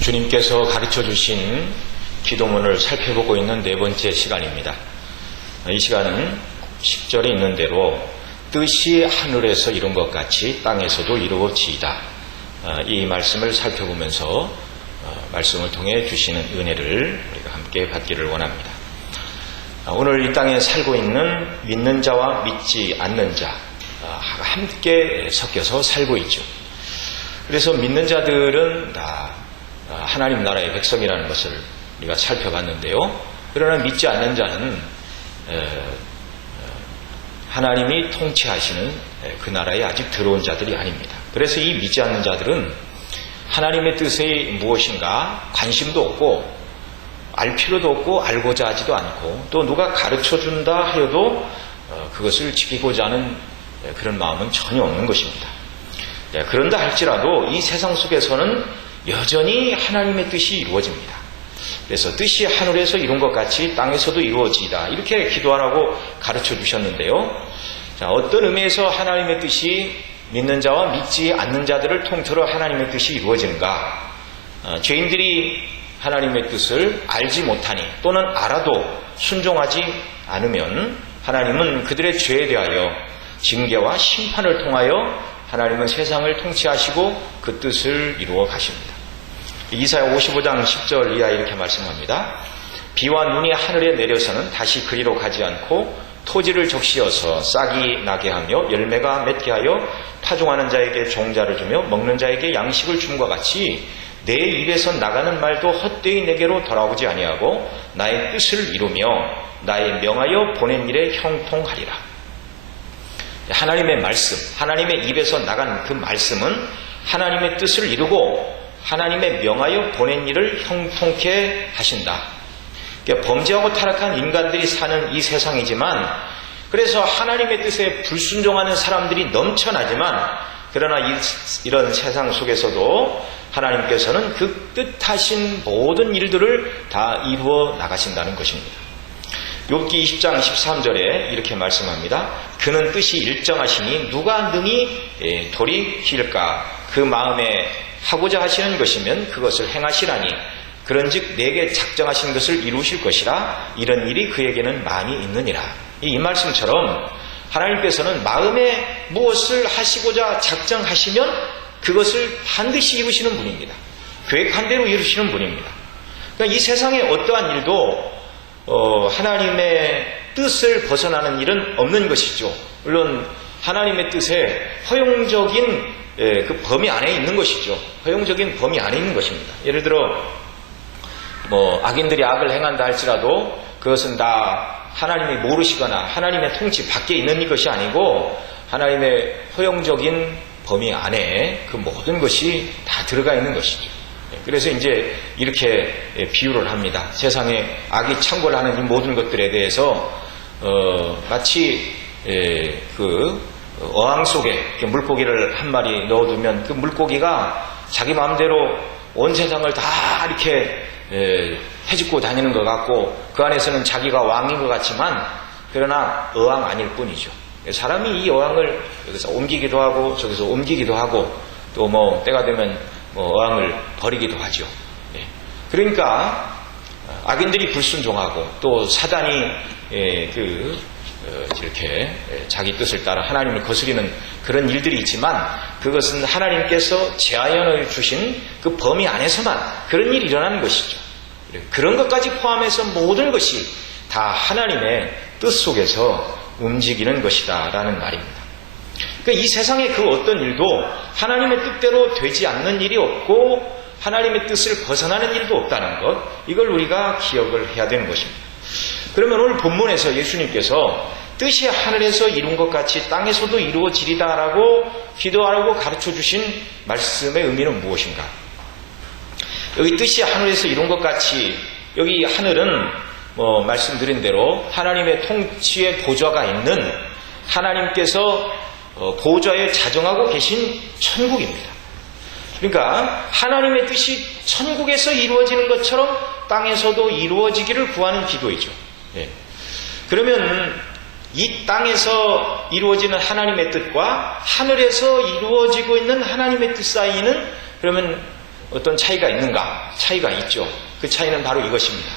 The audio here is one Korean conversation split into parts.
주님께서 가르쳐 주신 기도문을 살펴보고 있는 네 번째 시간입니다. 이 시간은 10절에 있는 대로 뜻이 하늘에서 이룬 것 같이 땅에서도 이루어지이다. 이 말씀을 살펴보면서 말씀을 통해 주시는 은혜를 우리가 함께 받기를 원합니다. 오늘 이 땅에 살고 있는 믿는 자와 믿지 않는 자 함께 섞여서 살고 있죠. 그래서 믿는 자들은 다 하나님 나라의 백성이라는 것을 우리가 살펴봤는데요. 그러나 믿지 않는 자는 하나님이 통치하시는 그 나라에 아직 들어온 자들이 아닙니다. 그래서 이 믿지 않는 자들은 하나님의 뜻이 무엇인가 관심도 없고 알 필요도 없고 알고자 하지도 않고 또 누가 가르쳐준다 하여도 그것을 지키고자 하는 그런 마음은 전혀 없는 것입니다. 그런다 할지라도 이 세상 속에서는 여전히 하나님의 뜻이 이루어집니다. 그래서 뜻이 하늘에서 이룬 것 같이 땅에서도 이루어지이다. 이렇게 기도하라고 가르쳐 주셨는데요. 자, 어떤 의미에서 하나님의 뜻이 믿는 자와 믿지 않는 자들을 통틀어 하나님의 뜻이 이루어지는가? 죄인들이 하나님의 뜻을 알지 못하니 또는 알아도 순종하지 않으면 하나님은 그들의 죄에 대하여 징계와 심판을 통하여 하나님은 세상을 통치하시고 그 뜻을 이루어 가십니다. 이사야 55장 10절 이하 이렇게 말씀합니다. 비와 눈이 하늘에 내려서는 다시 그리로 가지 않고 토지를 적시어서 싹이 나게 하며 열매가 맺게 하여 파종하는 자에게 종자를 주며 먹는 자에게 양식을 줌과 같이 내 입에서 나가는 말도 헛되이 내게로 돌아오지 아니하고 나의 뜻을 이루며 나의 명하여 보낸 일에 형통하리라. 하나님의 말씀, 하나님의 입에서 나간 그 말씀은 하나님의 뜻을 이루고 하나님의 명하여 보낸 일을 형통케 하신다. 그러니까 범죄하고 타락한 인간들이 사는 이 세상이지만 그래서 하나님의 뜻에 불순종하는 사람들이 넘쳐나지만 그러나 이런 세상 속에서도 하나님께서는 그 뜻하신 모든 일들을 다 이루어 나가신다는 것입니다. 욥기 20장 13절에 이렇게 말씀합니다. 그는 뜻이 일정하시니 누가 능히 돌이킬까? 그 마음에 하고자 하시는 것이면 그것을 행하시라니 그런즉 내게 작정하신 것을 이루실 것이라 이런 일이 그에게는 많이 있느니라. 이 말씀처럼 하나님께서는 마음에 무엇을 하시고자 작정하시면 그것을 반드시 이루시는 분입니다. 계획한 대로 이루시는 분입니다. 그러니까 이 세상에 어떠한 일도 하나님의 뜻을 벗어나는 일은 없는 것이죠. 물론 하나님의 뜻에 허용적인 그 범위 안에 있는 것이죠. 허용적인 범위 안에 있는 것입니다. 예를 들어 악인들이 악을 행한다 할지라도 그것은 다 하나님이 모르시거나 하나님의 통치 밖에 있는 것이 아니고 하나님의 허용적인 범위 안에 그 모든 것이 다 들어가 있는 것이죠. 그래서 이제 이렇게 비유를 합니다. 세상에 악이 창궐하는 이 모든 것들에 대해서 마치 그 어항 속에 물고기를 한 마리 넣어두면 그 물고기가 자기 마음대로 온 세상을 다 이렇게 헤집고 다니는 것 같고 그 안에서는 자기가 왕인 것 같지만 그러나 어항 아닐 뿐이죠. 사람이 이 어항을 여기서 옮기기도 하고 저기서 옮기기도 하고 또 때가 되면 어항을 버리기도 하죠. 그러니까 악인들이 불순종하고 또 사단이 이렇게 자기 뜻을 따라 하나님을 거스리는 그런 일들이 있지만 그것은 하나님께서 제하여 주신 그 범위 안에서만 그런 일이 일어나는 것이죠. 그런 것까지 포함해서 모든 것이 다 하나님의 뜻 속에서 움직이는 것이다 라는 말입니다. 그러니까 이 세상의 그 어떤 일도 하나님의 뜻대로 되지 않는 일이 없고 하나님의 뜻을 벗어나는 일도 없다는 것, 이걸 우리가 기억을 해야 되는 것입니다. 그러면 오늘 본문에서 예수님께서 뜻이 하늘에서 이룬 것 같이 땅에서도 이루어지리다라고 기도하라고 가르쳐 주신 말씀의 의미는 무엇인가? 여기 뜻이 하늘에서 이룬 것 같이 여기 하늘은 말씀드린 대로 하나님의 통치의 보좌가 있는 하나님께서 보좌에 자정하고 계신 천국입니다. 그러니까 하나님의 뜻이 천국에서 이루어지는 것처럼 땅에서도 이루어지기를 구하는 기도이죠. 그러면 이 땅에서 이루어지는 하나님의 뜻과 하늘에서 이루어지고 있는 하나님의 뜻 사이는 그러면 어떤 차이가 있는가? 차이가 있죠. 그 차이는 바로 이것입니다.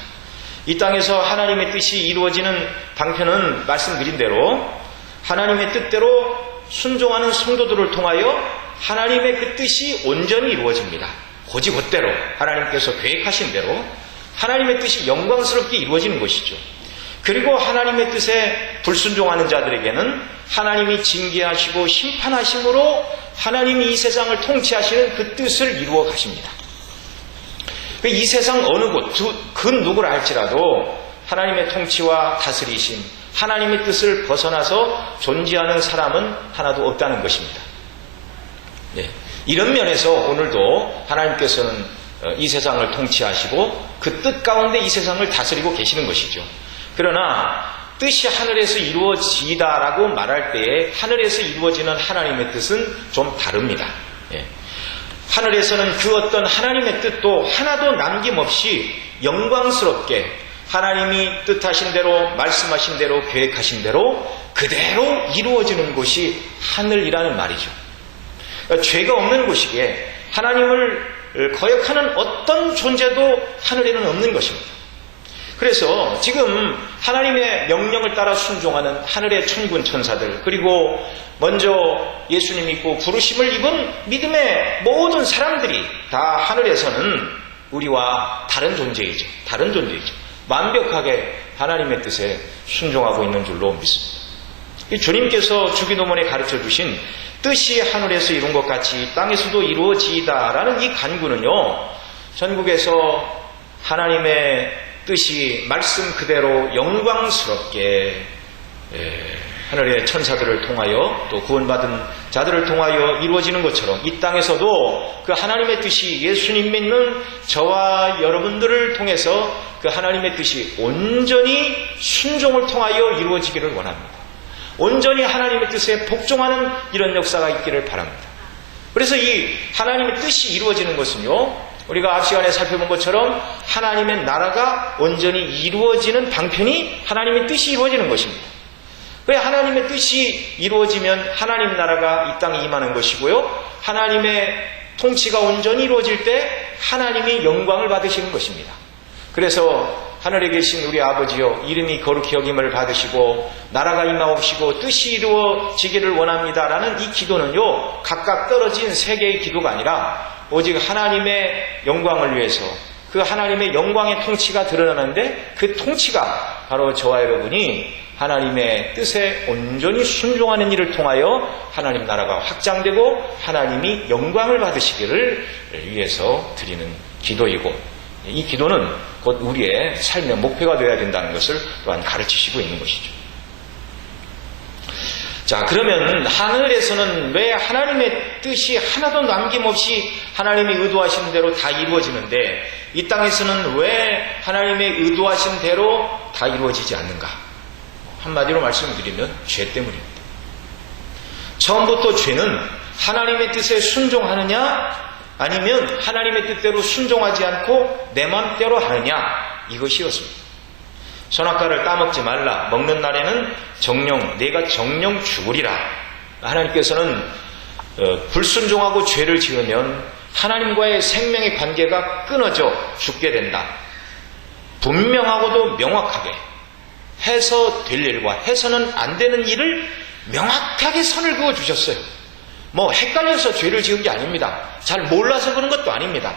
이 땅에서 하나님의 뜻이 이루어지는 방편은 말씀드린 대로 하나님의 뜻대로 순종하는 성도들을 통하여 하나님의 그 뜻이 온전히 이루어집니다. 곧이곧대로 하나님께서 계획하신 대로 하나님의 뜻이 영광스럽게 이루어지는 것이죠. 그리고 하나님의 뜻에 불순종하는 자들에게는 하나님이 징계하시고 심판하심으로 하나님이 이 세상을 통치하시는 그 뜻을 이루어 가십니다. 이 세상 어느 곳, 그 누구라 할지라도 하나님의 통치와 다스리심, 하나님의 뜻을 벗어나서 존재하는 사람은 하나도 없다는 것입니다. 네. 이런 면에서 오늘도 하나님께서는 이 세상을 통치하시고 그 뜻 가운데 이 세상을 다스리고 계시는 것이죠. 그러나 뜻이 하늘에서 이루어지다라고 말할 때에 하늘에서 이루어지는 하나님의 뜻은 좀 다릅니다. 예. 하늘에서는 그 어떤 하나님의 뜻도 하나도 남김없이 영광스럽게 하나님이 뜻하신 대로 말씀하신 대로 계획하신 대로 그대로 이루어지는 곳이 하늘이라는 말이죠. 그러니까 죄가 없는 곳이기에 하나님을 거역하는 어떤 존재도 하늘에는 없는 것입니다. 그래서 지금 하나님의 명령을 따라 순종하는 하늘의 천군 천사들, 그리고 먼저 예수님 믿고 부르심을 입은 믿음의 모든 사람들이 다 하늘에서는 우리와 다른 존재이죠. 다른 존재이죠. 완벽하게 하나님의 뜻에 순종하고 있는 줄로 믿습니다. 이 주님께서 주기도문에 가르쳐 주신 뜻이 하늘에서 이룬 것 같이 땅에서도 이루어지이다라는 이 간구는요, 전국에서 하나님의 뜻이 말씀 그대로 영광스럽게 하늘의 천사들을 통하여 또 구원받은 자들을 통하여 이루어지는 것처럼 이 땅에서도 그 하나님의 뜻이 예수님 믿는 저와 여러분들을 통해서 그 하나님의 뜻이 온전히 순종을 통하여 이루어지기를 원합니다. 온전히 하나님의 뜻에 복종하는 이런 역사가 있기를 바랍니다. 그래서 이 하나님의 뜻이 이루어지는 것은요, 우리가 앞 시간에 살펴본 것처럼 하나님의 나라가 온전히 이루어지는 방편이 하나님의 뜻이 이루어지는 것입니다. 왜 하나님의 뜻이 이루어지면 하나님 나라가 이 땅에 임하는 것이고요, 하나님의 통치가 온전히 이루어질 때 하나님이 영광을 받으시는 것입니다. 그래서 하늘에 계신 우리 아버지여, 이름이 거룩히 여김을 받으시고 나라가 임하옵시고 뜻이 이루어지기를 원합니다라는 이 기도는요, 각각 떨어진 세 개의 기도가 아니라 오직 하나님의 영광을 위해서 그 하나님의 영광의 통치가 드러나는데 그 통치가 바로 저와 여러분이 하나님의 뜻에 온전히 순종하는 일을 통하여 하나님 나라가 확장되고 하나님이 영광을 받으시기를 위해서 드리는 기도이고, 이 기도는 곧 우리의 삶의 목표가 되어야 된다는 것을 또한 가르치시고 있는 것이죠. 자, 그러면 하늘에서는 왜 하나님의 뜻이 하나도 남김없이 하나님이 의도하신 대로 다 이루어지는데 이 땅에서는 왜 하나님의 의도하신 대로 다 이루어지지 않는가? 한마디로 말씀드리면 죄 때문입니다. 처음부터 죄는 하나님의 뜻에 순종하느냐 아니면 하나님의 뜻대로 순종하지 않고 내 마음대로 하느냐, 이것이었습니다. 선악과를 따먹지 말라, 먹는 날에는 정령 내가 정령 죽으리라. 하나님께서는 불순종하고 죄를 지으면 하나님과의 생명의 관계가 끊어져 죽게 된다. 분명하고도 명확하게 해서 될 일과 해서는 안 되는 일을 명확하게 선을 그어 주셨어요. 뭐 헷갈려서 죄를 지은 게 아닙니다. 잘 몰라서 그런 것도 아닙니다.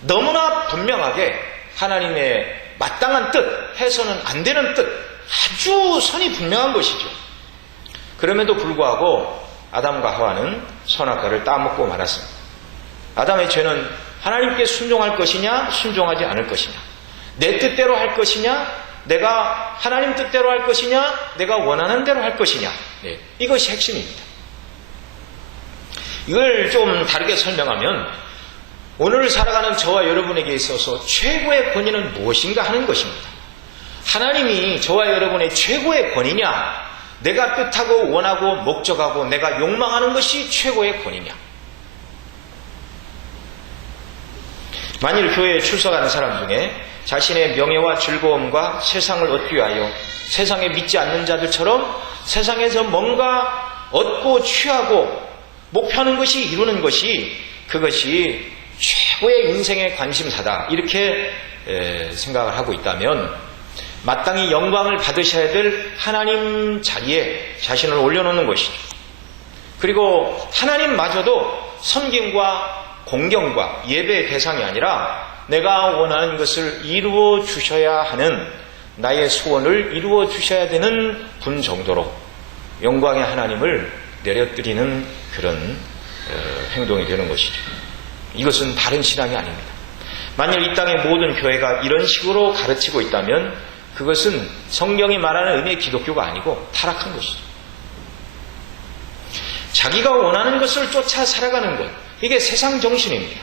너무나 분명하게 하나님의 마땅한 뜻, 해서는 안 되는 뜻, 아주 선이 분명한 것이죠. 그럼에도 불구하고 아담과 하와는 선악과를 따먹고 말았습니다. 아담의 죄는 하나님께 순종할 것이냐 순종하지 않을 것이냐, 내 뜻대로 할 것이냐 내가 하나님 뜻대로 할 것이냐 내가 원하는 대로 할 것이냐, 이것이 핵심입니다. 이걸 좀 다르게 설명하면 오늘 살아가는 저와 여러분에게 있어서 최고의 권위는 무엇인가 하는 것입니다. 하나님이 저와 여러분의 최고의 권위냐, 내가 뜻하고 원하고 목적하고 내가 욕망하는 것이 최고의 권위냐. 만일 교회에 출석하는 사람 중에 자신의 명예와 즐거움과 세상을 얻기 위하여 세상에 믿지 않는 자들처럼 세상에서 뭔가 얻고 취하고 목표하는 것이 이루는 것이, 그것이 최고의 인생의 관심사다 이렇게 생각을 하고 있다면 마땅히 영광을 받으셔야 될 하나님 자리에 자신을 올려놓는 것이죠. 그리고 하나님마저도 섬김과 공경과 예배의 대상이 아니라 내가 원하는 것을 이루어 주셔야 하는 나의 소원을 이루어 주셔야 되는 분 정도로 영광의 하나님을 내려드리는 그런 행동이 되는 것이죠. 이것은 바른 신앙이 아닙니다. 만일 이 땅의 모든 교회가 이런 식으로 가르치고 있다면 그것은 성경이 말하는 의미의 기독교가 아니고 타락한 것이죠. 자기가 원하는 것을 쫓아 살아가는 것, 이게 세상 정신입니다.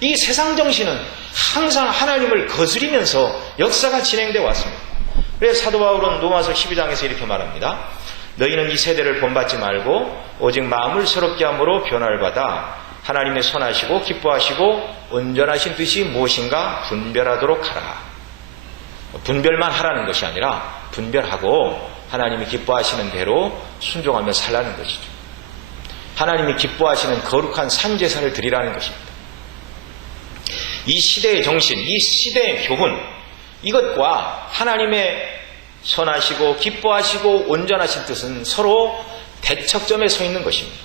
이 세상 정신은 항상 하나님을 거스리면서 역사가 진행되어 왔습니다. 그래서 사도 바울은 로마서 12장에서 이렇게 말합니다. 너희는 이 세대를 본받지 말고 오직 마음을 새롭게 함으로 변화를 받아 하나님의 선하시고 기뻐하시고 온전하신 뜻이 무엇인가 분별하도록 하라. 분별만 하라는 것이 아니라 분별하고 하나님이 기뻐하시는 대로 순종하며 살라는 것이죠. 하나님이 기뻐하시는 거룩한 산제사를 드리라는 것입니다. 이 시대의 정신, 이 시대의 교훈, 이것과 하나님의 선하시고 기뻐하시고 온전하신 뜻은 서로 대척점에 서 있는 것입니다.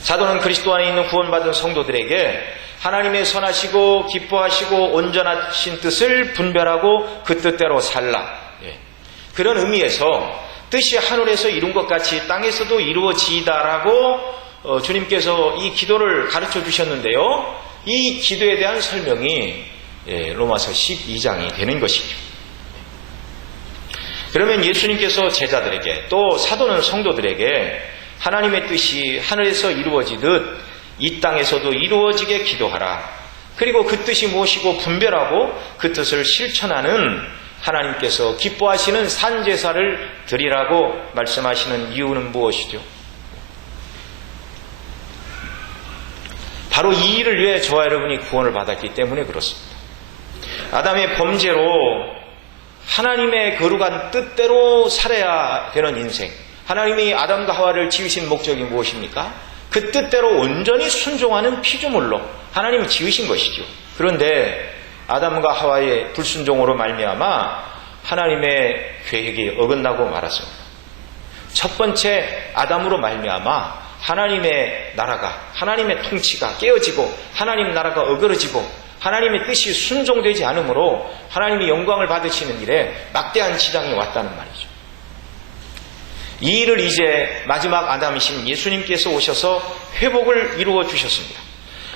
사도는 그리스도 안에 있는 구원받은 성도들에게 하나님의 선하시고 기뻐하시고 온전하신 뜻을 분별하고 그 뜻대로 살라. 그런 의미에서 뜻이 하늘에서 이룬 것 같이 땅에서도 이루어지이다라고 주님께서 이 기도를 가르쳐 주셨는데요. 이 기도에 대한 설명이 로마서 12장이 되는 것이죠. 그러면 예수님께서 제자들에게 또 사도는 성도들에게 하나님의 뜻이 하늘에서 이루어지듯 이 땅에서도 이루어지게 기도하라. 그리고 그 뜻이 무엇이고 분별하고 그 뜻을 실천하는 하나님께서 기뻐하시는 산제사를 드리라고 말씀하시는 이유는 무엇이죠? 바로 이 일을 위해 저와 여러분이 구원을 받았기 때문에 그렇습니다. 아담의 범죄로 하나님의 거룩한 뜻대로 살아야 되는 인생, 하나님이 아담과 하와를 지으신 목적이 무엇입니까? 그 뜻대로 온전히 순종하는 피조물로 하나님이 지으신 것이죠. 그런데 아담과 하와의 불순종으로 말미암아 하나님의 계획이 어긋나고 말았습니다. 첫 번째 아담으로 말미암아 하나님의 나라가, 하나님의 통치가 깨어지고 하나님 나라가 어그러지고 하나님의 뜻이 순종되지 않으므로 하나님이 영광을 받으시는 일에 막대한 지장이 왔다는 말이죠. 이 일을 이제 마지막 아담이신 예수님께서 오셔서 회복을 이루어 주셨습니다.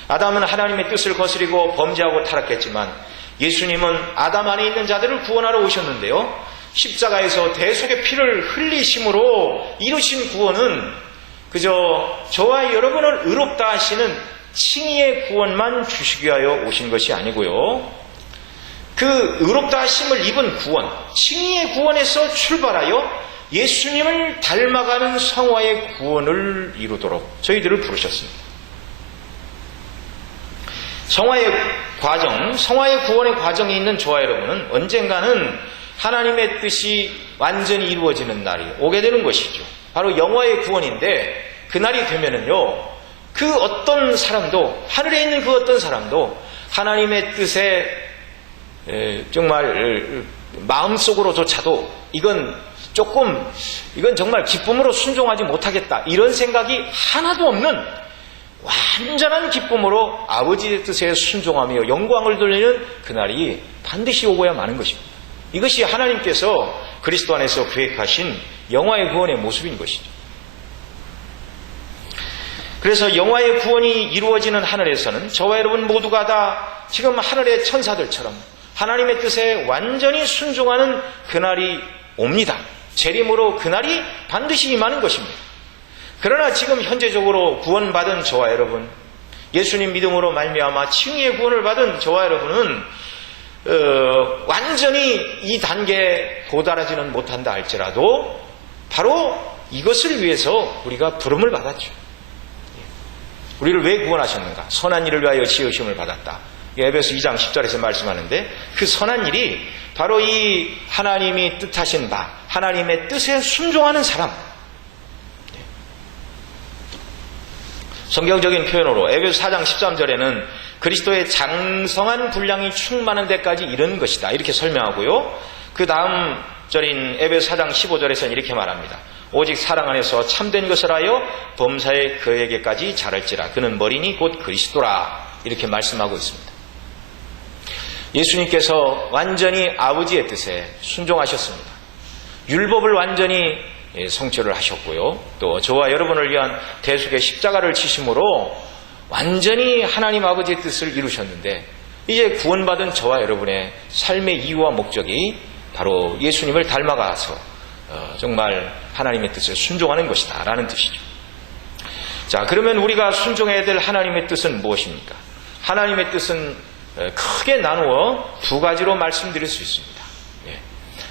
아담은 하나님의 뜻을 거스리고 범죄하고 타락했지만 예수님은 아담 안에 있는 자들을 구원하러 오셨는데요. 십자가에서 대속의 피를 흘리심으로 이루신 구원은 그저 저와 여러분을 의롭다 하시는 칭의의 구원만 주시기 위하여 오신 것이 아니고요. 그 의롭다 하심을 입은 구원, 칭의의 구원에서 출발하여 예수님을 닮아가는 성화의 구원을 이루도록 저희들을 부르셨습니다. 성화의 과정, 성화의 구원의 과정에 있는 저와 여러분은 언젠가는 하나님의 뜻이 완전히 이루어지는 날이 오게 되는 것이죠. 바로 영화의 구원인데 그날이 되면은요, 그 어떤 사람도, 하늘에 있는 그 어떤 사람도 하나님의 뜻에 정말 마음속으로조차도 이건 정말 기쁨으로 순종하지 못하겠다, 이런 생각이 하나도 없는 완전한 기쁨으로 아버지의 뜻에 순종하며 영광을 돌리는 그날이 반드시 오고야 마는 것입니다. 이것이 하나님께서 그리스도 안에서 계획하신 영화의 구원의 모습인 것이죠. 그래서 영화의 구원이 이루어지는 하늘에서는 저와 여러분 모두가 다 지금 하늘의 천사들처럼 하나님의 뜻에 완전히 순종하는 그날이 옵니다. 재림으로 그날이 반드시 임하는 것입니다. 그러나 지금 현재적으로 구원받은 저와 여러분, 예수님 믿음으로 말미암아 칭의의 구원을 받은 저와 여러분은 완전히 이 단계에 도달하지는 못한다 할지라도 바로 이것을 위해서 우리가 부름을 받았죠. 우리를 왜 구원하셨는가? 선한 일을 위하여 지으심을 받았다. 에베소 2장 10절에서 말씀하는데 그 선한 일이 바로 이 하나님이 뜻하신 바, 하나님의 뜻에 순종하는 사람. 성경적인 표현으로 에베소 4장 13절에는 그리스도의 장성한 분량이 충만한 데까지 이르는 것이다. 이렇게 설명하고요. 그 다음 절인 에베소 4장 15절에서는 이렇게 말합니다. 오직 사랑 안에서 참된 것을 하여 범사에 그에게까지 자랄지라. 그는 머리니 곧 그리스도라. 이렇게 말씀하고 있습니다. 예수님께서 완전히 아버지의 뜻에 순종하셨습니다. 율법을 완전히 성취를 하셨고요. 또 저와 여러분을 위한 대속의 십자가를 지심으로 완전히 하나님 아버지의 뜻을 이루셨는데, 이제 구원받은 저와 여러분의 삶의 이유와 목적이 바로 예수님을 닮아가서 정말 하나님의 뜻에 순종하는 것이다 라는 뜻이죠. 자, 그러면 우리가 순종해야 될 하나님의 뜻은 무엇입니까? 하나님의 뜻은 크게 나누어 두 가지로 말씀드릴 수 있습니다.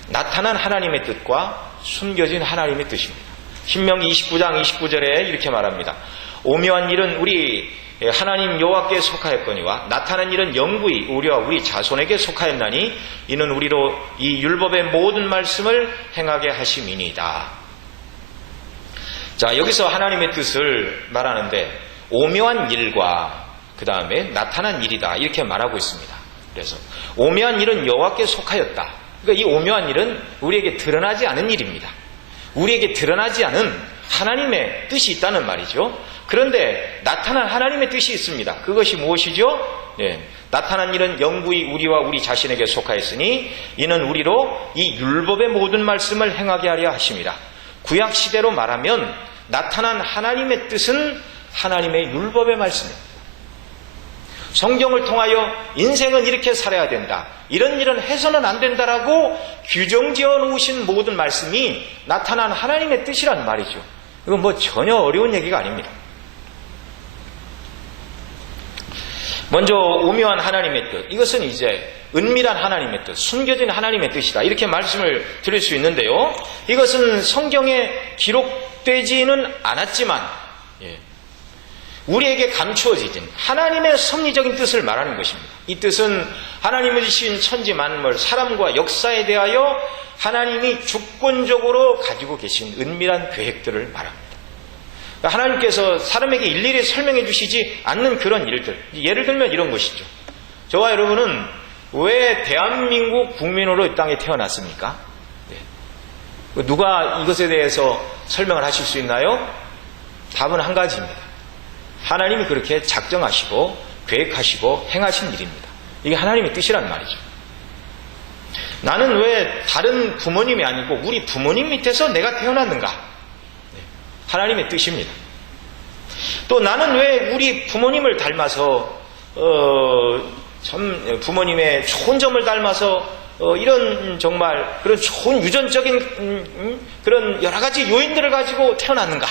나타난 하나님의 뜻과 숨겨진 하나님의 뜻입니다. 신명기 29장 29절에 이렇게 말합니다. 오묘한 일은 우리 하나님 여호와께 속하였거니와 나타난 일은 영구히 우리와 우리 자손에게 속하였나니 이는 우리로 이 율법의 모든 말씀을 행하게 하심이니이다. 자, 여기서 하나님의 뜻을 말하는데 오묘한 일과 그 다음에 나타난 일이다 이렇게 말하고 있습니다. 그래서 오묘한 일은 여호와께 속하였다. 그러니까 이 오묘한 일은 우리에게 드러나지 않은 일입니다. 우리에게 드러나지 않은 하나님의 뜻이 있다는 말이죠. 그런데 나타난 하나님의 뜻이 있습니다. 그것이 무엇이죠? 나타난 일은 영구히 우리와 우리 자신에게 속하였으니 이는 우리로 이 율법의 모든 말씀을 행하게 하려 하심이라. 구약 시대로 말하면 나타난 하나님의 뜻은 하나님의 율법의 말씀입니다. 성경을 통하여 인생은 이렇게 살아야 된다, 이런 일은 해서는 안 된다라고 규정지어 놓으신 모든 말씀이 나타난 하나님의 뜻이란 말이죠. 이건 뭐 전혀 어려운 얘기가 아닙니다. 먼저 오묘한 하나님의 뜻, 이것은 이제 은밀한 하나님의 뜻, 숨겨진 하나님의 뜻이다 이렇게 말씀을 드릴 수 있는데요. 이것은 성경에 기록되지는 않았지만 우리에게 감추어지진 하나님의 섭리적인 뜻을 말하는 것입니다. 이 뜻은 하나님이 주신 천지 만물, 사람과 역사에 대하여 하나님이 주권적으로 가지고 계신 은밀한 계획들을 말합니다. 하나님께서 사람에게 일일이 설명해 주시지 않는 그런 일들, 예를 들면 이런 것이죠. 저와 여러분은 왜 대한민국 국민으로 이 땅에 태어났습니까? 누가 이것에 대해서 설명을 하실 수 있나요? 답은 한 가지입니다. 하나님이 그렇게 작정하시고 계획하시고 행하신 일입니다. 이게 하나님의 뜻이란 말이죠. 나는 왜 다른 부모님이 아니고 우리 부모님 밑에서 내가 태어났는가? 하나님의 뜻입니다. 또 나는 왜 우리 부모님을 닮아서 부모님의 좋은 점을 닮아서 이런 정말 그런 좋은 유전적인 그런 여러 가지 요인들을 가지고 태어났는가?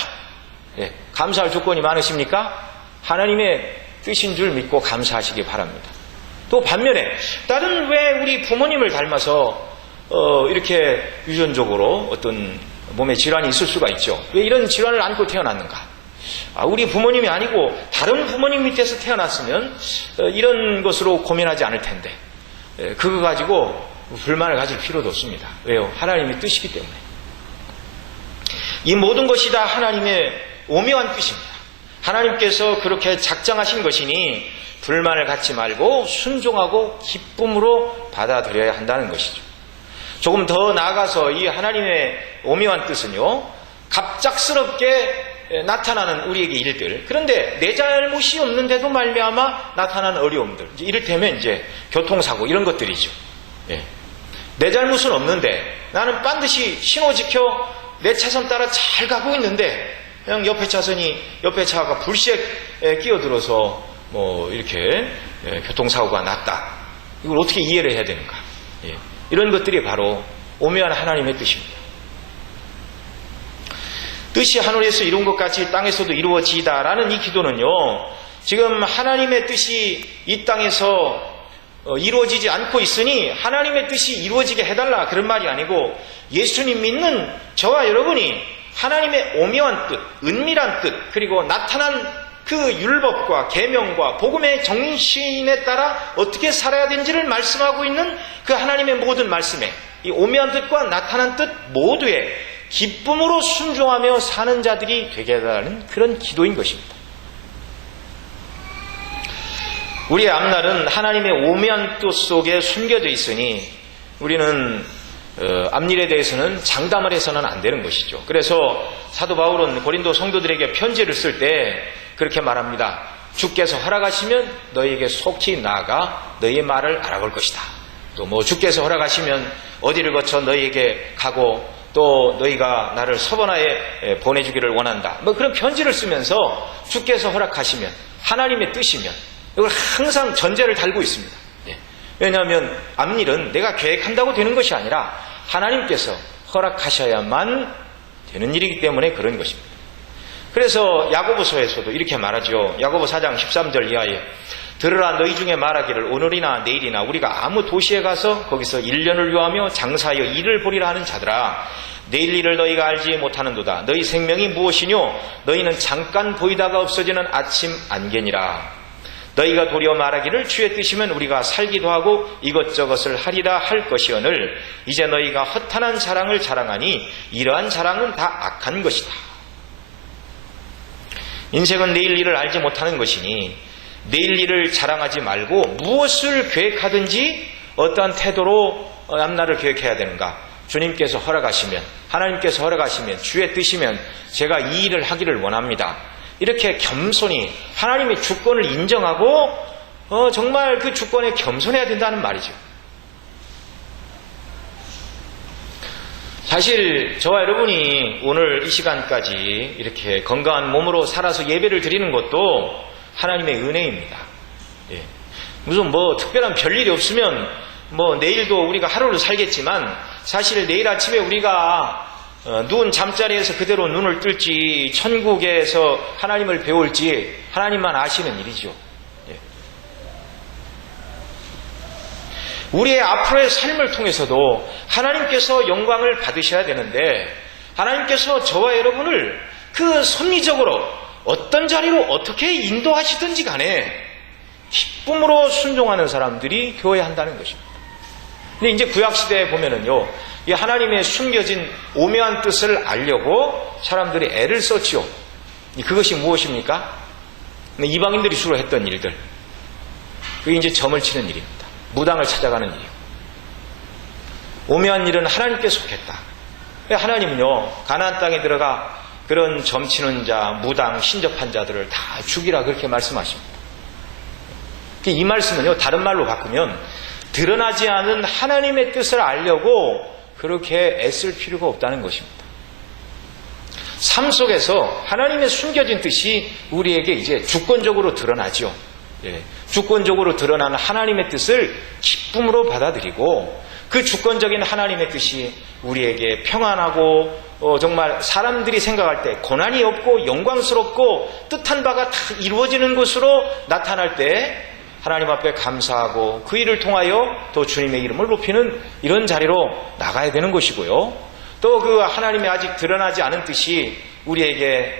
감사할 조건이 많으십니까? 하나님의 뜻인 줄 믿고 감사하시기 바랍니다. 또 반면에 나는 왜 우리 부모님을 닮아서 이렇게 유전적으로 어떤 몸에 질환이 있을 수가 있죠. 왜 이런 질환을 안고 태어났는가? 우리 부모님이 아니고 다른 부모님 밑에서 태어났으면 이런 것으로 고민하지 않을 텐데 그거 가지고 불만을 가질 필요도 없습니다. 왜요? 하나님의 뜻이기 때문에. 이 모든 것이 다 하나님의 오묘한 뜻입니다. 하나님께서 그렇게 작정하신 것이니 불만을 갖지 말고 순종하고 기쁨으로 받아들여야 한다는 것이죠. 조금 더 나아가서 이 하나님의 오묘한 뜻은요, 갑작스럽게 나타나는 우리에게 일들, 그런데 내 잘못이 없는데도 말미암아 나타나는 어려움들, 이를테면 이제 교통사고 이런 것들이죠. 내 잘못은 없는데 나는 반드시 신호 지켜 내 차선 따라 잘 가고 있는데 그냥 옆에 차가 불시에 끼어들어서 이렇게 교통사고가 났다. 이걸 어떻게 이해를 해야 되는가? 이런 것들이 바로 오묘한 하나님의 뜻입니다. 뜻이 하늘에서 이룬 것 같이 땅에서도 이루어지다라는 이 기도는요, 지금 하나님의 뜻이 이 땅에서 이루어지지 않고 있으니 하나님의 뜻이 이루어지게 해달라 그런 말이 아니고, 예수님 믿는 저와 여러분이 하나님의 오묘한 뜻, 은밀한 뜻, 그리고 나타난 그 율법과 계명과 복음의 정신에 따라 어떻게 살아야 되는지를 말씀하고 있는 그 하나님의 모든 말씀에 이 오묘한 뜻과 나타난 뜻 모두에 기쁨으로 순종하며 사는 자들이 되게 해달라는 그런 기도인 것입니다. 우리의 앞날은 하나님의 오묘한 뜻 속에 숨겨져 있으니 우리는 앞일에 대해서는 장담을 해서는 안 되는 것이죠. 그래서 사도 바울은 고린도 성도들에게 편지를 쓸 때 그렇게 말합니다. 주께서 허락하시면 너희에게 속히 나아가 너희의 말을 알아볼 것이다. 또 뭐 주께서 허락하시면 어디를 거쳐 너희에게 가고 또 너희가 나를 서번하에 보내주기를 원한다. 뭐 그런 편지를 쓰면서 주께서 허락하시면 하나님의 뜻이면 이걸 항상 전제를 달고 있습니다. 왜냐하면 앞일은 내가 계획한다고 되는 것이 아니라 하나님께서 허락하셔야만 되는 일이기 때문에 그런 것입니다. 그래서 야고보서에서도 이렇게 말하죠. 야고보 4장 13절 이하에 들으라 너희 중에 말하기를 오늘이나 내일이나 우리가 아무 도시에 가서 거기서 1년을 요하며 장사하여 일을 보리라 하는 자들아 내일 일을 너희가 알지 못하는도다. 너희 생명이 무엇이뇨? 너희는 잠깐 보이다가 없어지는 아침 안개니라. 너희가 도리어 말하기를 주의 뜻이면 우리가 살기도 하고 이것저것을 하리라 할 것이오늘 이제 너희가 허탄한 자랑을 자랑하니 이러한 자랑은 다 악한 것이다. 인생은 내일 일을 알지 못하는 것이니 내일 일을 자랑하지 말고 무엇을 계획하든지 어떠한 태도로 앞날을 계획해야 되는가? 주님께서 허락하시면 하나님께서 허락하시면 주의 뜻이면 제가 이 일을 하기를 원합니다. 이렇게 겸손히 하나님의 주권을 인정하고 정말 그 주권에 겸손해야 된다는 말이죠. 사실 저와 여러분이 오늘 이 시간까지 이렇게 건강한 몸으로 살아서 예배를 드리는 것도 하나님의 은혜입니다. 예. 무슨 뭐 특별한 별일이 없으면 뭐 내일도 우리가 하루를 살겠지만 사실 내일 아침에 우리가 누운 잠자리에서 그대로 눈을 뜰지 천국에서 하나님을 배울지 하나님만 아시는 일이죠. 예. 우리의 앞으로의 삶을 통해서도 하나님께서 영광을 받으셔야 되는데 하나님께서 저와 여러분을 그 섭리적으로 어떤 자리로 어떻게 인도하시든지 간에 기쁨으로 순종하는 사람들이 되어야 한다는 것입니다. 근데 이제 구약시대에 보면은요, 이 하나님의 숨겨진 오묘한 뜻을 알려고 사람들이 애를 썼지요. 그것이 무엇입니까? 이방인들이 주로 했던 일들. 그게 이제 점을 치는 일입니다. 무당을 찾아가는 일이요. 오묘한 일은 하나님께 속했다. 하나님은요, 가나안 땅에 들어가 그런 점치는 자, 무당, 신접한 자들을 다 죽이라 그렇게 말씀하십니다. 이 말씀은요, 다른 말로 바꾸면 드러나지 않은 하나님의 뜻을 알려고 그렇게 애쓸 필요가 없다는 것입니다. 삶 속에서 하나님의 숨겨진 뜻이 우리에게 이제 주권적으로 드러나죠. 예, 주권적으로 드러나는 하나님의 뜻을 기쁨으로 받아들이고 그 주권적인 하나님의 뜻이 우리에게 평안하고 정말 사람들이 생각할 때 고난이 없고 영광스럽고 뜻한 바가 다 이루어지는 것으로 나타날 때 하나님 앞에 감사하고 그 일을 통하여 또 주님의 이름을 높이는 이런 자리로 나가야 되는 것이고요. 또 그 하나님의 아직 드러나지 않은 뜻이 우리에게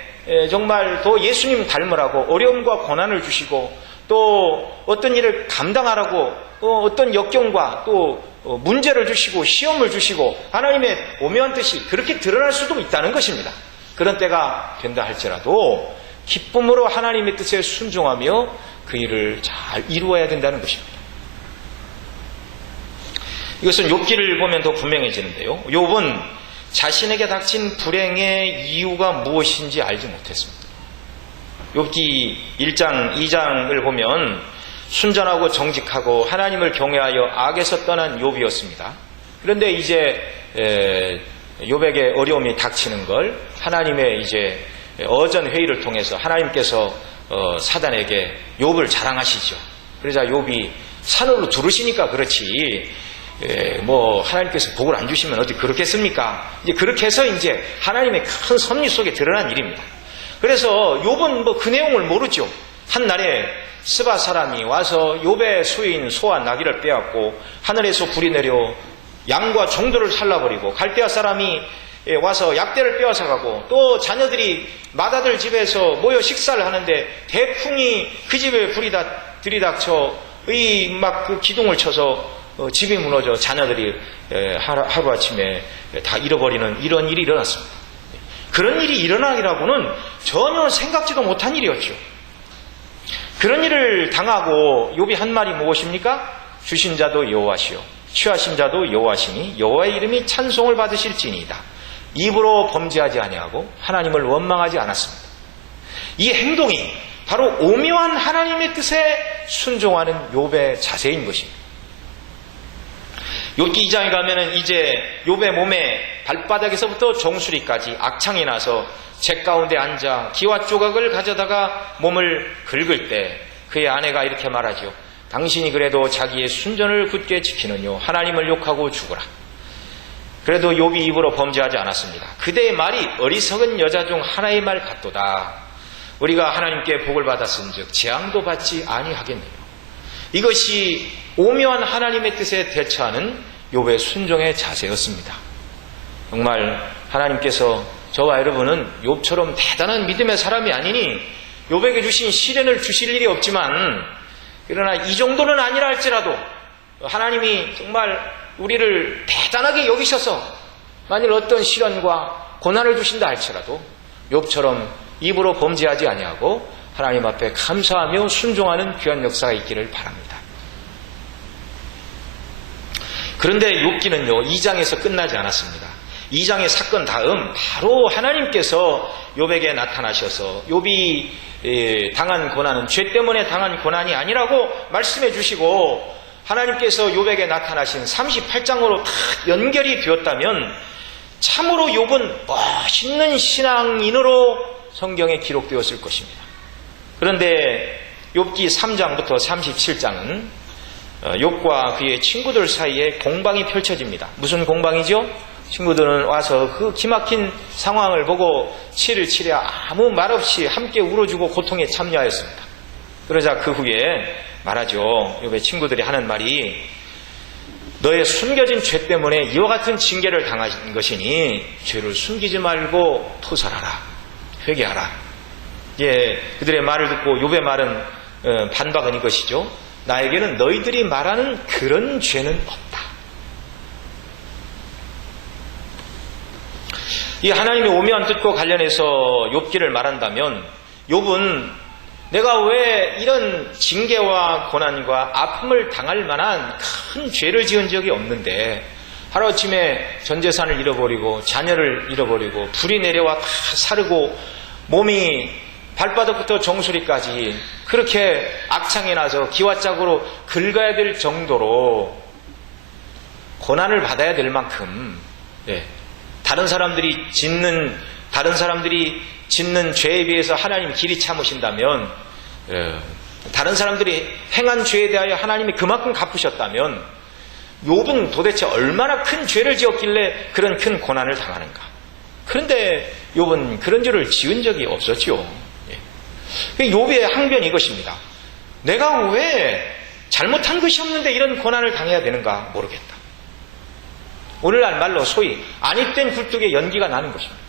정말 또 예수님 닮으라고 어려움과 고난을 주시고 또 어떤 일을 감당하라고 어떤 역경과 또 문제를 주시고 시험을 주시고 하나님의 오묘한 뜻이 그렇게 드러날 수도 있다는 것입니다. 그런 때가 된다 할지라도 기쁨으로 하나님의 뜻에 순종하며 그 일을 잘 이루어야 된다는 것입니다. 이것은 욥기를 보면 더 분명해지는데요. 욥은 자신에게 닥친 불행의 이유가 무엇인지 알지 못했습니다. 욥기 1장, 2장을 보면 순전하고 정직하고 하나님을 경외하여 악에서 떠난 욥이었습니다. 그런데 이제 욥에게 어려움이 닥치는 걸 하나님의 이제 어전 회의를 통해서 하나님께서 사단에게 욥을 자랑하시죠. 그러자 욥이 산으로 두르시니까 그렇지 뭐 하나님께서 복을 안 주시면 어디 그렇겠습니까? 이제 그렇게 해서 이제 하나님의 큰 섭리 속에 드러난 일입니다. 그래서 욥은 뭐 그 내용을 모르죠. 한날에 스바 사람이 와서 욥의 소인 소와 나귀를 빼앗고 하늘에서 불이 내려 양과 종들을 살라버리고 갈대아 사람이 와서 약대를 빼앗아 가고 또 자녀들이 맏아들 집에서 모여 식사를 하는데 대풍이 그 집에 불이 들이닥쳐 막 그 기둥을 쳐서 집이 무너져 자녀들이 하루아침에 다 잃어버리는 이런 일이 일어났습니다. 그런 일이 일어나기라고는 전혀 생각지도 못한 일이었죠. 그런 일을 당하고 욥이 한 말이 무엇입니까? 주신 자도 여호와시요 취하신 자도 여호와시니 여호와의 이름이 찬송을 받으실지니이다. 입으로 범죄하지 아니하고 하나님을 원망하지 않았습니다. 이 행동이 바로 오묘한 하나님의 뜻에 순종하는 욥의 자세인 것입니다. 욥기 2장에 가면은 이제 욥의 몸에 발바닥에서부터 정수리까지 악창이 나서 재 가운데 앉아 기와 조각을 가져다가 몸을 긁을 때 그의 아내가 이렇게 말하죠. 당신이 그래도 자기의 순전을 굳게 지키느뇨 하나님을 욕하고 죽으라. 그래도 욥이 입으로 범죄하지 않았습니다. 그대의 말이 어리석은 여자 중 하나의 말 같도다. 우리가 하나님께 복을 받았은즉 재앙도 받지 아니하겠느냐. 이것이 오묘한 하나님의 뜻에 대처하는 욥의 순종의 자세였습니다. 정말 하나님께서 저와 여러분은 욥처럼 대단한 믿음의 사람이 아니니 욥에게 주신 시련을 주실 일이 없지만, 그러나 이 정도는 아니라 할지라도 하나님이 정말 우리를 대단하게 여기셔서 만일 어떤 시련과 고난을 주신다 할지라도 욥처럼 입으로 범죄하지 아니하고 하나님 앞에 감사하며 순종하는 귀한 역사가 있기를 바랍니다. 그런데 욥기는요 2장에서 끝나지 않았습니다. 2장의 사건 다음 바로 하나님께서 욥에게 나타나셔서 욥이 당한 고난은 죄 때문에 당한 고난이 아니라고 말씀해 주시고, 하나님께서 욥에게 나타나신 38장으로 다 연결이 되었다면 참으로 욥은 멋있는 신앙인으로 성경에 기록되었을 것입니다. 그런데 욥기 3장부터 37장은 욥과 그의 친구들 사이에 공방이 펼쳐집니다. 무슨 공방이죠? 친구들은 와서 그 기막힌 상황을 보고 치를 치랴 아무 말 없이 함께 울어주고 고통에 참여하였습니다. 그러자 그 후에 말하죠. 욥의 친구들이 하는 말이 너의 숨겨진 죄 때문에 이와 같은 징계를 당한 것이니 죄를 숨기지 말고 토설하라. 회개하라. 예, 그들의 말을 듣고 욥의 말은 반박은 이것이죠. 나에게는 너희들이 말하는 그런 죄는 없다. 이 하나님의 오묘한 뜻과 관련해서 욥기를 말한다면 욥은 내가 왜 이런 징계와 고난과 아픔을 당할 만한 큰 죄를 지은 적이 없는데 하루아침에 전 재산을 잃어버리고 자녀를 잃어버리고 불이 내려와 다 사르고 몸이 발바닥부터 정수리까지 그렇게 악창이 나서 기와짝으로 긁어야 될 정도로 고난을 받아야 될 만큼 다른 사람들이 짓는 죄에 비해서 하나님이 길이 참으신다면, 다른 사람들이 행한 죄에 대하여 하나님이 그만큼 갚으셨다면 욥은 도대체 얼마나 큰 죄를 지었길래 그런 큰 고난을 당하는가. 그런데 욥은 그런 죄를 지은 적이 없었죠. 욥의 항변이 이것입니다. 내가 왜 잘못한 것이 없는데 이런 고난을 당해야 되는가 모르겠다. 오늘날 말로 소위 아니된 굴뚝에 연기가 나는 것입니다.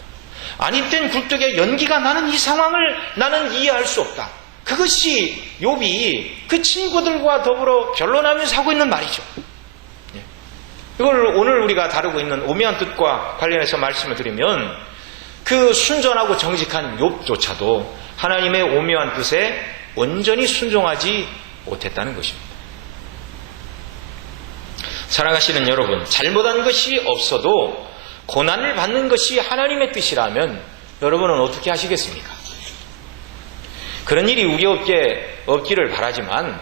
아니된 굴뚝에 연기가 나는 이 상황을 나는 이해할 수 없다. 그것이 욥이 그 친구들과 더불어 변론하면서 하고 있는 말이죠. 이걸 오늘 우리가 다루고 있는 오묘한 뜻과 관련해서 말씀을 드리면 그 순전하고 정직한 욥조차도 하나님의 오묘한 뜻에 온전히 순종하지 못했다는 것입니다. 사랑하시는 여러분, 잘못한 것이 없어도 고난을 받는 것이 하나님의 뜻이라면 여러분은 어떻게 하시겠습니까? 그런 일이 우리 없기를 바라지만,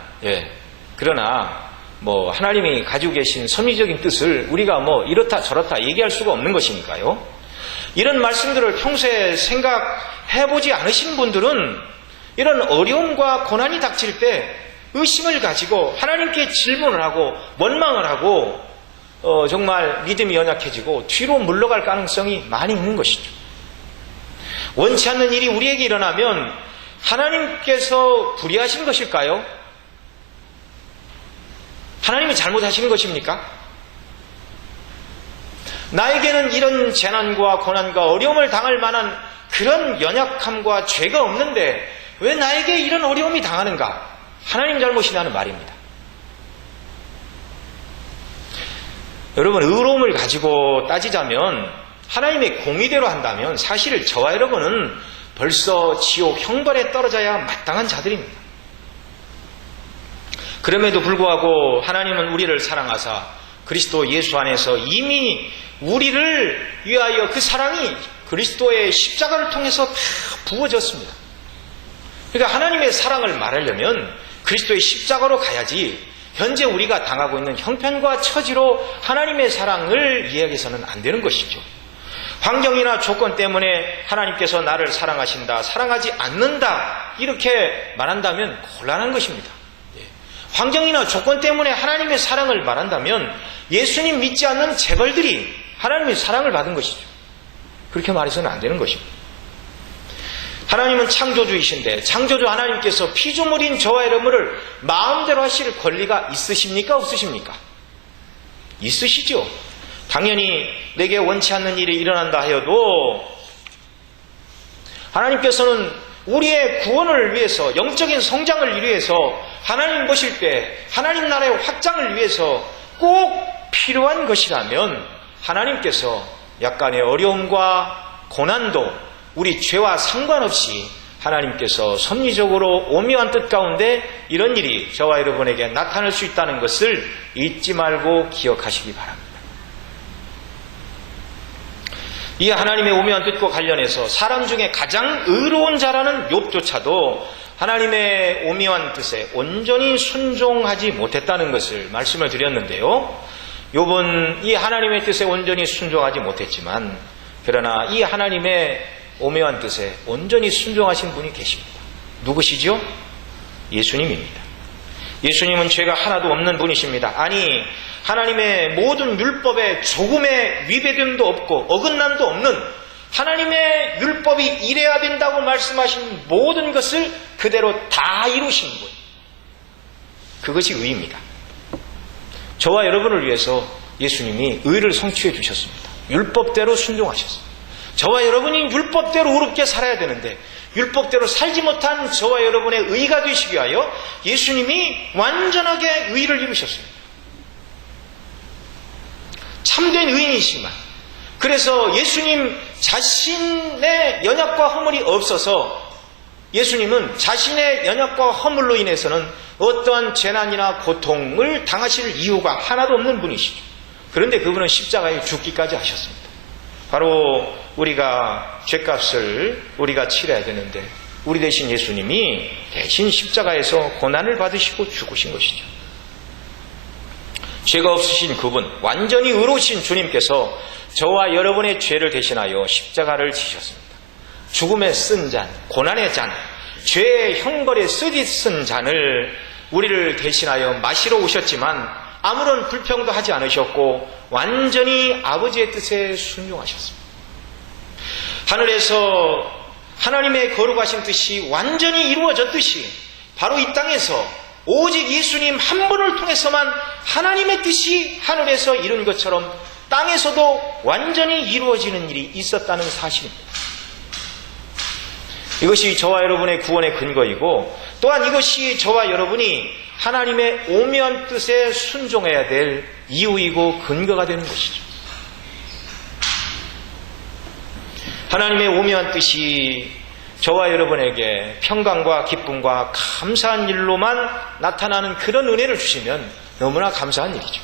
그러나 하나님이 가지고 계신 섭리적인 뜻을 우리가 이렇다 저렇다 얘기할 수가 없는 것이니까요. 이런 말씀들을 평소에 생각해보지 않으신 분들은 이런 어려움과 고난이 닥칠 때 의심을 가지고 하나님께 질문을 하고 원망을 하고 정말 믿음이 연약해지고 뒤로 물러갈 가능성이 많이 있는 것이죠. 원치 않는 일이 우리에게 일어나면 하나님께서 불의하신 것일까요? 하나님이 잘못하신 것입니까? 나에게는 이런 재난과 고난과 어려움을 당할 만한 그런 연약함과 죄가 없는데 왜 나에게 이런 어려움이 당하는가? 하나님 잘못이라는 말입니다. 여러분, 의로움을 가지고 따지자면 하나님의 공의대로 한다면 사실 저와 여러분은 벌써 지옥 형벌에 떨어져야 마땅한 자들입니다. 그럼에도 불구하고 하나님은 우리를 사랑하사 그리스도 예수 안에서 이미 우리를 위하여 그 사랑이 그리스도의 십자가를 통해서 다 부어졌습니다. 그러니까 하나님의 사랑을 말하려면 그리스도의 십자가로 가야지 현재 우리가 당하고 있는 형편과 처지로 하나님의 사랑을 이야기해서는 안 되는 것이죠. 환경이나 조건 때문에 하나님께서 나를 사랑하신다, 사랑하지 않는다 이렇게 말한다면 곤란한 것입니다. 환경이나 조건 때문에 하나님의 사랑을 말한다면 예수님 믿지 않는 재벌들이 하나님의 사랑을 받은 것이죠. 그렇게 말해서는 안 되는 것입니다. 하나님은 창조주이신데 창조주 하나님께서 피조물인 저와 여러분을 마음대로 하실 권리가 있으십니까? 없으십니까? 있으시죠. 당연히 내게 원치 않는 일이 일어난다 하여도 하나님께서는 우리의 구원을 위해서, 영적인 성장을 위해서, 하나님 보실 때 하나님 나라의 확장을 위해서 꼭 필요한 것이라면 하나님께서 약간의 어려움과 고난도 우리 죄와 상관없이 하나님께서 섭리적으로 오묘한 뜻 가운데 이런 일이 저와 여러분에게 나타날 수 있다는 것을 잊지 말고 기억하시기 바랍니다. 이 하나님의 오묘한 뜻과 관련해서 사람 중에 가장 의로운 자라는 욥조차도 하나님의 오묘한 뜻에 온전히 순종하지 못했다는 것을 말씀을 드렸는데요. 욥은 이 하나님의 뜻에 온전히 순종하지 못했지만 그러나 이 하나님의 오묘한 뜻에 온전히 순종하신 분이 계십니다. 누구시죠? 예수님입니다. 예수님은 죄가 하나도 없는 분이십니다. 아니 하나님의 모든 율법에 조금의 위배됨도 없고 어긋남도 없는 하나님의 율법이 이래야 된다고 말씀하신 모든 것을 그대로 다 이루신 분. 그것이 의입니다. 저와 여러분을 위해서 예수님이 의를 성취해 주셨습니다. 율법대로 순종하셨습니다. 저와 여러분이 율법대로 의롭게 살아야 되는데 율법대로 살지 못한 저와 여러분의 의가 되시기 위하여 예수님이 완전하게 의를 이루셨습니다. 참된 의인이시만 그래서 예수님 자신의 연약과 허물이 없어서 예수님은 자신의 연약과 허물로 인해서는 어떠한 재난이나 고통을 당하실 이유가 하나도 없는 분이시죠. 그런데 그분은 십자가에 죽기까지 하셨습니다. 바로 우리가 죄값을 우리가 치러야 되는데 우리 대신 예수님이 대신 십자가에서 고난을 받으시고 죽으신 것이죠. 죄가 없으신 그분, 완전히 의로우신 주님께서 저와 여러분의 죄를 대신하여 십자가를 지셨습니다. 죽음의 쓴 잔, 고난의 잔, 죄의 형벌에 쓰디 쓴 잔을 우리를 대신하여 마시러 오셨지만 아무런 불평도 하지 않으셨고 완전히 아버지의 뜻에 순종하셨습니다. 하늘에서 하나님의 거룩하신 뜻이 완전히 이루어졌듯이 바로 이 땅에서 오직 예수님 한 분을 통해서만 하나님의 뜻이 하늘에서 이룬 것처럼 땅에서도 완전히 이루어지는 일이 있었다는 사실입니다. 이것이 저와 여러분의 구원의 근거이고 또한 이것이 저와 여러분이 하나님의 오묘한 뜻에 순종해야 될 이유이고 근거가 되는 것이죠. 하나님의 오묘한 뜻이 저와 여러분에게 평강과 기쁨과 감사한 일로만 나타나는 그런 은혜를 주시면 너무나 감사한 일이죠.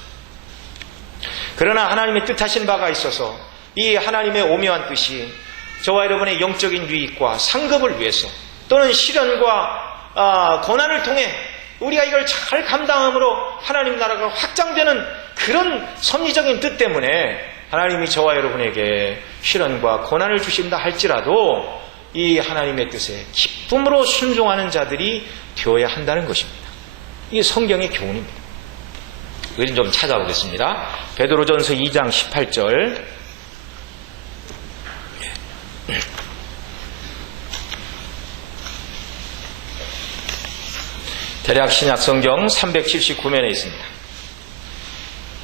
그러나 하나님의 뜻하신 바가 있어서 이 하나님의 오묘한 뜻이 저와 여러분의 영적인 유익과 상급을 위해서 또는 시련과 고난을 통해 우리가 이걸 잘 감당함으로 하나님 나라가 확장되는 그런 섭리적인 뜻 때문에 하나님이 저와 여러분에게 시련과 고난을 주신다 할지라도 이 하나님의 뜻에 기쁨으로 순종하는 자들이 되어야 한다는 것입니다. 이게 성경의 교훈입니다. 이걸 좀 찾아보겠습니다. 베드로전서 2장 18절 대략 신약성경 379면에 있습니다.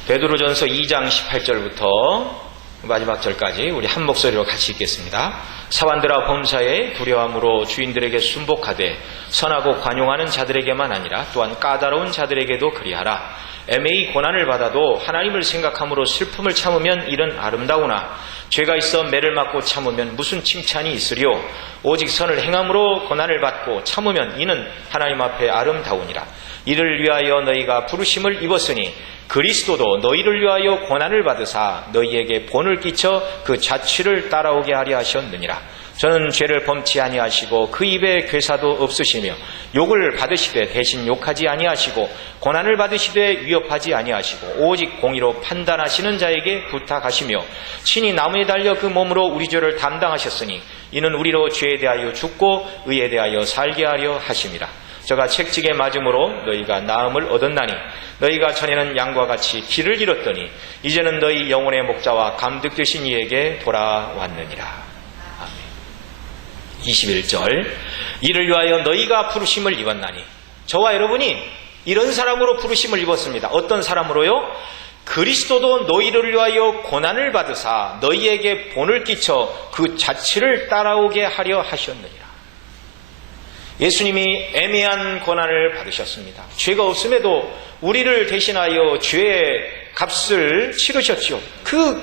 베드로전서 2장 18절부터 마지막 절까지 우리 한 목소리로 같이 읽겠습니다. 사환들아 범사에 불효함으로 주인들에게 순복하되 선하고 관용하는 자들에게만 아니라 또한 까다로운 자들에게도 그리하라. 애매히 고난을 받아도 하나님을 생각함으로 슬픔을 참으면 이는 아름다우나 죄가 있어 매를 맞고 참으면 무슨 칭찬이 있으리요. 오직 선을 행함으로 고난을 받고 참으면 이는 하나님 앞에 아름다우니라. 이를 위하여 너희가 부르심을 입었으니 그리스도도 너희를 위하여 고난을 받으사 너희에게 본을 끼쳐 그 자취를 따라오게 하려 하셨느니라. 저는 죄를 범치 아니하시고 그 입에 괴사도 없으시며 욕을 받으시되 대신 욕하지 아니하시고 고난을 받으시되 위협하지 아니하시고 오직 공의로 판단하시는 자에게 부탁하시며 친히 나무에 달려 그 몸으로 우리 죄를 담당하셨으니 이는 우리로 죄에 대하여 죽고 의에 대하여 살게 하려 하심이라. 저가 책찍에 맞음으로 너희가 나음을 얻었나니 너희가 전에는 양과 같이 길을 잃었더니 이제는 너희 영혼의 목자와 감독 되신 이에게 돌아왔느니라. 21절 이를 위하여 너희가 부르심을 입었나니 저와 여러분이 이런 사람으로 부르심을 입었습니다. 어떤 사람으로요? 그리스도도 너희를 위하여 고난을 받으사 너희에게 본을 끼쳐 그 자취를 따라오게 하려 하셨느니라. 예수님이 애매한 고난을 받으셨습니다. 죄가 없음에도 우리를 대신하여 죄의 값을 치르셨죠. 그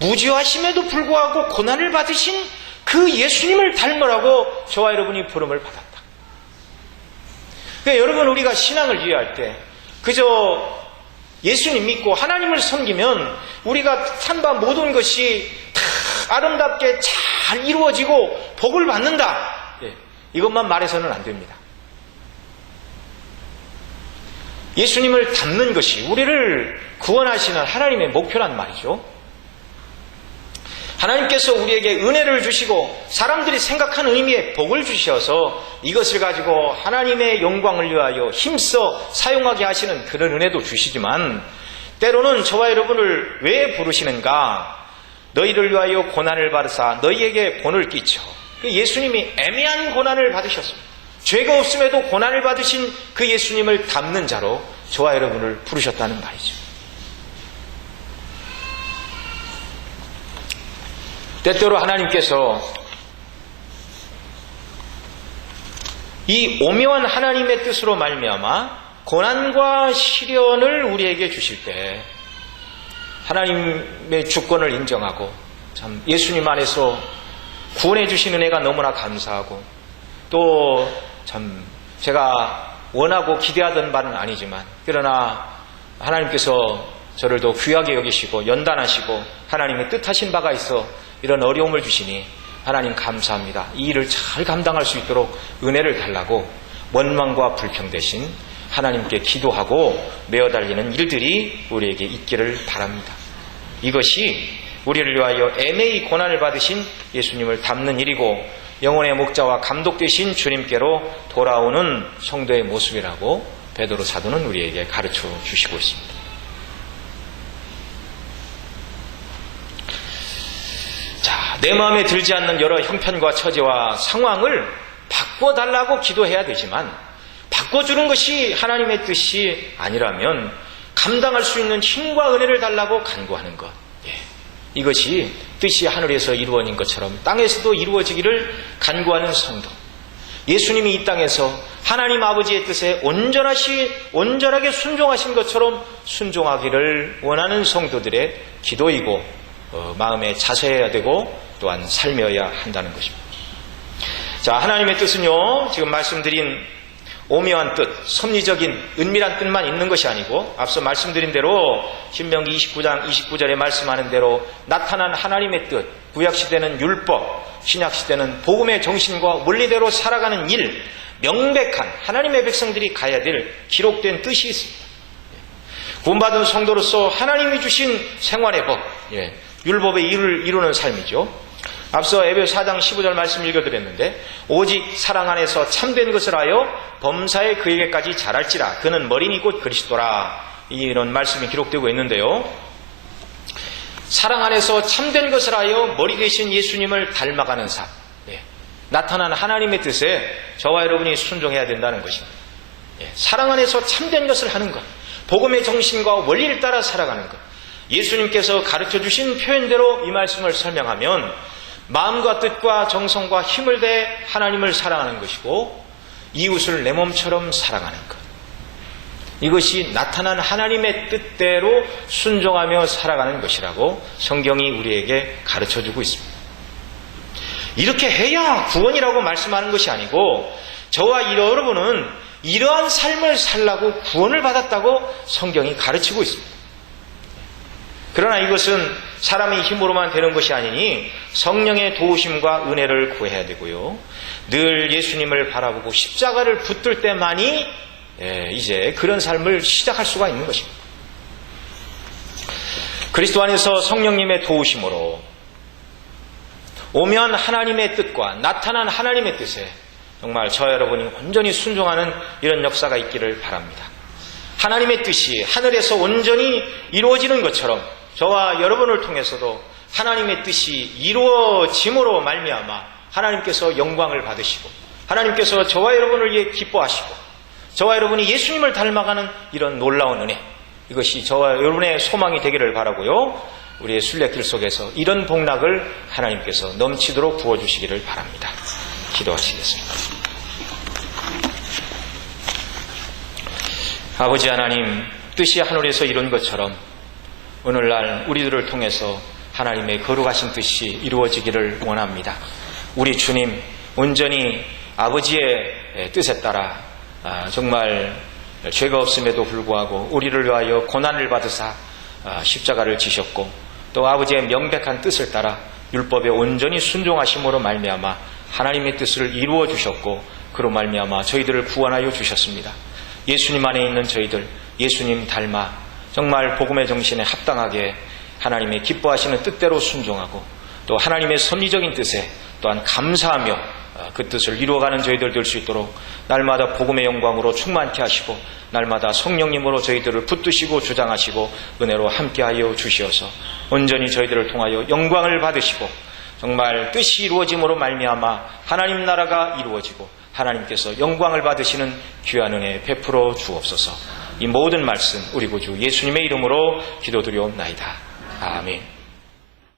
무죄하심에도 불구하고 고난을 받으신 그 예수님을 닮으라고 저와 여러분이 부름을 받았다. 그러니까 여러분, 우리가 신앙을 이해할 때 그저 예수님 믿고 하나님을 섬기면 우리가 산바 모든 것이 다 아름답게 잘 이루어지고 복을 받는다. 이것만 말해서는 안 됩니다. 예수님을 닮는 것이 우리를 구원하시는 하나님의 목표란 말이죠. 하나님께서 우리에게 은혜를 주시고 사람들이 생각하는 의미의 복을 주셔서 이것을 가지고 하나님의 영광을 위하여 힘써 사용하게 하시는 그런 은혜도 주시지만 때로는 저와 여러분을 왜 부르시는가? 너희를 위하여 고난을 받으사 너희에게 본을 끼쳐. 예수님이 애매한 고난을 받으셨습니다. 죄가 없음에도 고난을 받으신 그 예수님을 닮는 자로 저와 여러분을 부르셨다는 말이죠. 때때로 하나님께서 이 오묘한 하나님의 뜻으로 말미암아 고난과 시련을 우리에게 주실 때 하나님의 주권을 인정하고 참 예수님 안에서 구원해 주신 은혜가 너무나 감사하고 또 참 제가 원하고 기대하던 바는 아니지만 그러나 하나님께서 저를 더 귀하게 여기시고 연단하시고 하나님의 뜻하신 바가 있어 이런 어려움을 주시니 하나님 감사합니다. 이 일을 잘 감당할 수 있도록 은혜를 달라고 원망과 불평 대신 하나님께 기도하고 메어달리는 일들이 우리에게 있기를 바랍니다. 이것이 우리를 위하여 애매히 고난을 받으신 예수님을 닮는 일이고 영혼의 목자와 감독 되신 주님께로 돌아오는 성도의 모습이라고 베드로 사도는 우리에게 가르쳐 주시고 있습니다. 자, 내 마음에 들지 않는 여러 형편과 처지와 상황을 바꿔달라고 기도해야 되지만 바꿔주는 것이 하나님의 뜻이 아니라면 감당할 수 있는 힘과 은혜를 달라고 간구하는 것, 이것이 뜻이 하늘에서 이루어진 것처럼 땅에서도 이루어지기를 간구하는 성도. 예수님이 이 땅에서 하나님 아버지의 뜻에 온전하게 순종하신 것처럼 순종하기를 원하는 성도들의 기도이고 마음에 자세해야 되고 또한 삶이어야 한다는 것입니다. 자, 하나님의 뜻은요, 지금 말씀드린 오묘한 뜻, 섭리적인 은밀한 뜻만 있는 것이 아니고 앞서 말씀드린 대로 신명기 29장 29절에 말씀하는 대로 나타난 하나님의 뜻, 구약시대는 율법, 신약시대는 복음의 정신과 원리대로 살아가는 일, 명백한 하나님의 백성들이 가야 될 기록된 뜻이 있습니다. 구원받은 성도로서 하나님이 주신 생활의 법, 율법의 일을 이루는 삶이죠. 앞서 에베소 4장 15절 말씀 읽어드렸는데 오직 사랑 안에서 참된 것을 하여 범사에 그에게까지 자랄지라 그는 머리니 곧 그리스도라, 이런 말씀이 기록되고 있는데요. 사랑 안에서 참된 것을 하여 머리 되신 예수님을 닮아가는 삶, 나타난 하나님의 뜻에 저와 여러분이 순종해야 된다는 것입니다. 사랑 안에서 참된 것을 하는 것, 복음의 정신과 원리를 따라 살아가는 것, 예수님께서 가르쳐 주신 표현대로 이 말씀을 설명하면 마음과 뜻과 정성과 힘을 다해 하나님을 사랑하는 것이고 이웃을 내 몸처럼 사랑하는 것, 이것이 나타난 하나님의 뜻대로 순종하며 살아가는 것이라고 성경이 우리에게 가르쳐주고 있습니다. 이렇게 해야 구원이라고 말씀하는 것이 아니고 저와 여러분은 이러한 삶을 살라고 구원을 받았다고 성경이 가르치고 있습니다. 그러나 이것은 사람의 힘으로만 되는 것이 아니니 성령의 도우심과 은혜를 구해야 되고요. 늘 예수님을 바라보고 십자가를 붙들 때만이 이제 그런 삶을 시작할 수가 있는 것입니다. 그리스도 안에서 성령님의 도우심으로 오면 하나님의 뜻과 나타난 하나님의 뜻에 정말 저와 여러분이 온전히 순종하는 이런 역사가 있기를 바랍니다. 하나님의 뜻이 하늘에서 온전히 이루어지는 것처럼 저와 여러분을 통해서도 하나님의 뜻이 이루어짐으로 말미암아 하나님께서 영광을 받으시고 하나님께서 저와 여러분을 위해 기뻐하시고 저와 여러분이 예수님을 닮아가는 이런 놀라운 은혜, 이것이 저와 여러분의 소망이 되기를 바라고요. 우리의 순례길 속에서 이런 복락을 하나님께서 넘치도록 부어주시기를 바랍니다. 기도하시겠습니다. 아버지 하나님, 뜻이 하늘에서 이룬 것처럼 오늘날 우리들을 통해서 하나님의 거룩하신 뜻이 이루어지기를 원합니다. 우리 주님 온전히 아버지의 뜻에 따라 정말 죄가 없음에도 불구하고 우리를 위하여 고난을 받으사 십자가를 지셨고 또 아버지의 명백한 뜻을 따라 율법에 온전히 순종하심으로 말미암아 하나님의 뜻을 이루어 주셨고 그로 말미암아 저희들을 구원하여 주셨습니다. 예수님 안에 있는 저희들 예수님 닮아 정말 복음의 정신에 합당하게 하나님의 기뻐하시는 뜻대로 순종하고 또 하나님의 섭리적인 뜻에 또한 감사하며 그 뜻을 이루어가는 저희들 될 수 있도록 날마다 복음의 영광으로 충만케 하시고 날마다 성령님으로 저희들을 붙드시고 주장하시고 은혜로 함께하여 주시어서 온전히 저희들을 통하여 영광을 받으시고 정말 뜻이 이루어짐으로 말미암아 하나님 나라가 이루어지고 하나님께서 영광을 받으시는 귀한 은혜 베풀어 주옵소서. 이 모든 말씀 우리 구주 예수님의 이름으로 기도드리옵나이다. 아멘.